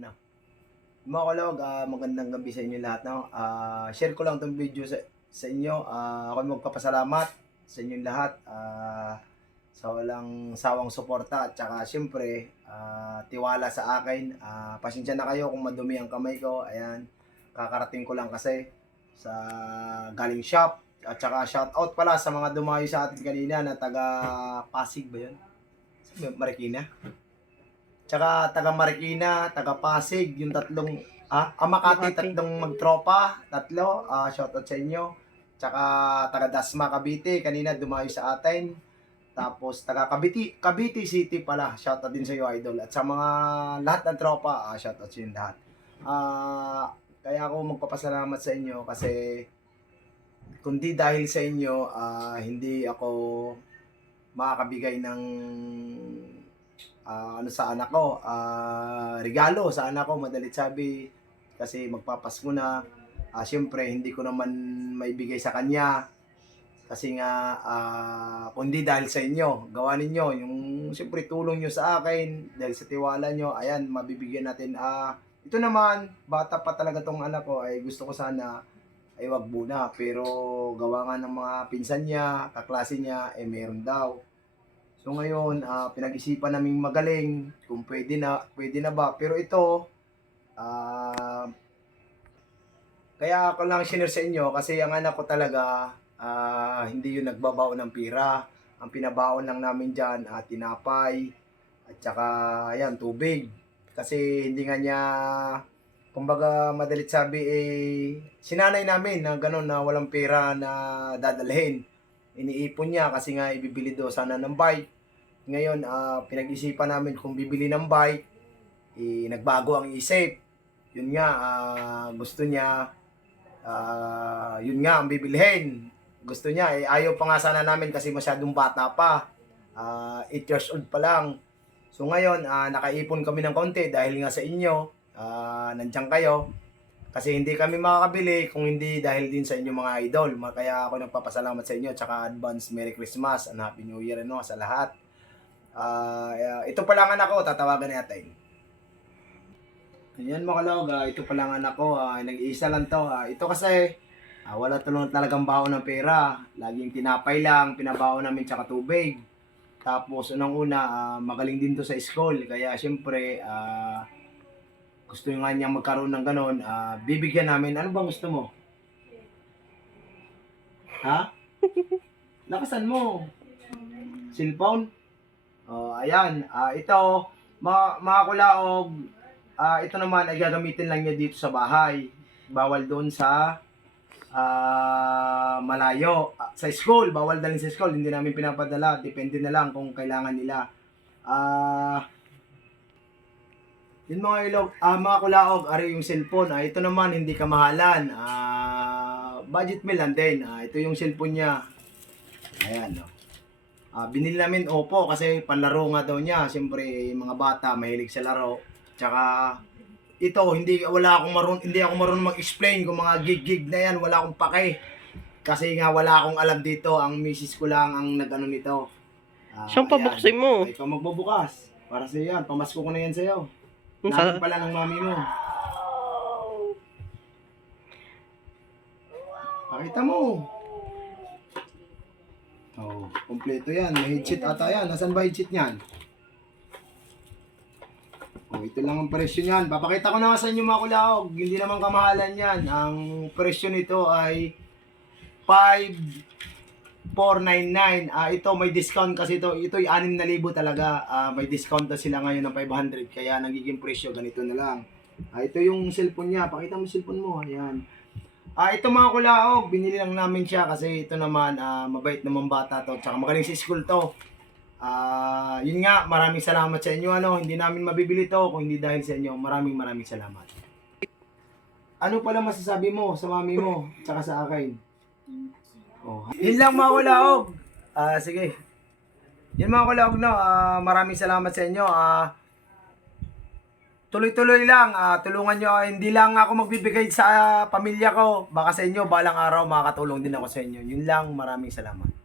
Ano? Mga kalog, ah, magandang gabi sa inyo lahat. No? Ah, share ko lang itong video sa, sa inyo. Ah, ako magpapasalamat sa inyong lahat. Ah, sa walang sawang suporta at saka syempre ah, tiwala sa akin. Ah, pasensya na kayo kung madumi ang kamay ko. Ayan, kakarating ko lang kasi sa galing shop. At saka shout out pala sa mga dumayo sa atin kanina na taga Pasig ba yun? Marikina? Tsaka taga Marikina, taga Pasig, yung tatlong ah, ah Makati, tatlong magtropa, tatlo, ah shout out sa inyo. Tsaka taga Dasma, Cavite, kanina dumayo sa atin. Tapos taga Cavite, Cavite City pala, shout out din sa iyo idol. At sa mga lahat ng tropa, ah, shout out sa inyo lahat. Ah, kaya ako magpapasalamat sa inyo kasi kundi dahil sa inyo, ah, hindi ako makakabigay ng ah, ano sa anak ko, ah, regalo sa anak ko, madalit sabi, kasi magpapasko na, ah, syempre, hindi ko naman maibigay sa kanya, kasi nga, ah, kundi dahil sa inyo, gawa ninyo, yung, syempre, tulong nyo sa akin, dahil sa tiwala nyo, ayan, mabibigyan natin, ah, ito naman, bata pa talaga tong anak ko, ay gusto ko sana, ay wag muna, pero gawa nga ng mga pinsan niya, kaklase niya, eh meron daw. So ngayon, ah, pinag-isipan naming magaling kung pwede na, pwede na ba. Pero ito, ah, kaya ako lang sinare sa inyo kasi ang anak ko talaga, ah, hindi yung nagbabaon ng pira. Ang pinabaon lang namin dyan, ah, tinapay, at saka, ayan, tubig. Kasi hindi nga niya, kumbaga madalit sabi, eh, sinanay namin na gano'n na walang pera na dadalhin iniipon niya kasi nga ibibili daw sana ng bike. Ngayon, ah, pinag-isipan namin kung bibili ng bike, eh, nagbago ang isip. Yun nga, ah, gusto niya, ah, yun nga ang bibilhin. Gusto niya, eh, ayaw pa nga sana namin kasi masyadong bata pa. 8 years old pa lang. So ngayon, ah, nakaipon kami ng konti dahil nga sa inyo, ah, nandiyan kayo. Kasi hindi kami makakabili kung hindi dahil din sa inyo mga idol. Kaya ako nagpapasalamat sa inyo. Tsaka advance Merry Christmas and Happy New Year ano, sa lahat. Ah, uh, ito pa lang anak ko, tatawagan natin. Ayan mga kalog, ito pa lang anak ko. ah, nag-iisa lang to. ah. ito kasi, ah, wala tulong talagang baon ng pera. Laging tinapay lang, pinabaon namin tsaka tubig. Tapos unang-una, ah, magaling din to sa school. Kaya syempre, ah, gusto nga niya magkaroon ng ganon, ah, bibigyan namin. Ano bang gusto mo? Ha? Lakasan mo. Cellphone? Oh, ayan. Ah, ito, mga, mga kulaog, ah, ito naman ay gagamitin lang niya dito sa bahay. Bawal doon sa ah, malayo. Ah, sa school, bawal dalhin sa school. Hindi namin pinapadala. Depende na lang kung kailangan nila. Ah, yun mga ilog, ah, mga kulaog, ari yung cellphone. Ah, ito naman, hindi kamahalan. Ah, budget meal lang din. Ah, ito yung cellphone niya. Ayan, no. Ah, binili namin Oppo kasi panlaro nga daw niya. Siyempre, mga bata mahilig sa laro. Tsaka ito, hindi wala akong marun hindi ako marunong mag-explain kung mga gig-gig na yan, wala akong pake. Kasi nga wala akong alam dito, ang misis ko lang ang nag-ano nito. Ah, Siyang pabuksin mo. Ikaw magbubukas. Para sa yan, pamasko ko na yan sa'yo. Sa... pala ng mami mo. Pakita mo. Oh, kompleto yan. May headset ata yan. Nasaan ba headset niyan? Oh, ito lang ang presyo niyan. Papakita ko na nga sa inyo mga kulaog. Hindi naman kamahalan yan. Ang presyo nito ay 5,499. Ah, ito may discount kasi ito. Ito ay 6,000 talaga. Ah, may discount na sila ngayon ng 500. Kaya nagiging presyo ganito na lang. Ah, ito yung cellphone niya. Pakita mo cellphone mo. Ayan. Ah, ito mga kulaog, binili lang namin siya kasi ito naman ah, mabait naman bata to, tsaka magaling sa school to. Ah, yun nga, maraming salamat sa inyo ano, hindi namin mabibili to kung hindi dahil sa inyo. Maraming maraming salamat. Ano pala masasabi mo sa mami mo, tsaka sa akin? Oh, yun lang mga kulaog. Ah, sige. Yun mga kulaog no, ah, maraming salamat sa inyo. Ah, tuloy-tuloy lang, ah, tulungan nyo, ah, hindi lang ako magbibigay sa ah, pamilya ko, baka sa inyo, balang araw makakatulong din ako sa inyo. Yun lang, maraming salamat.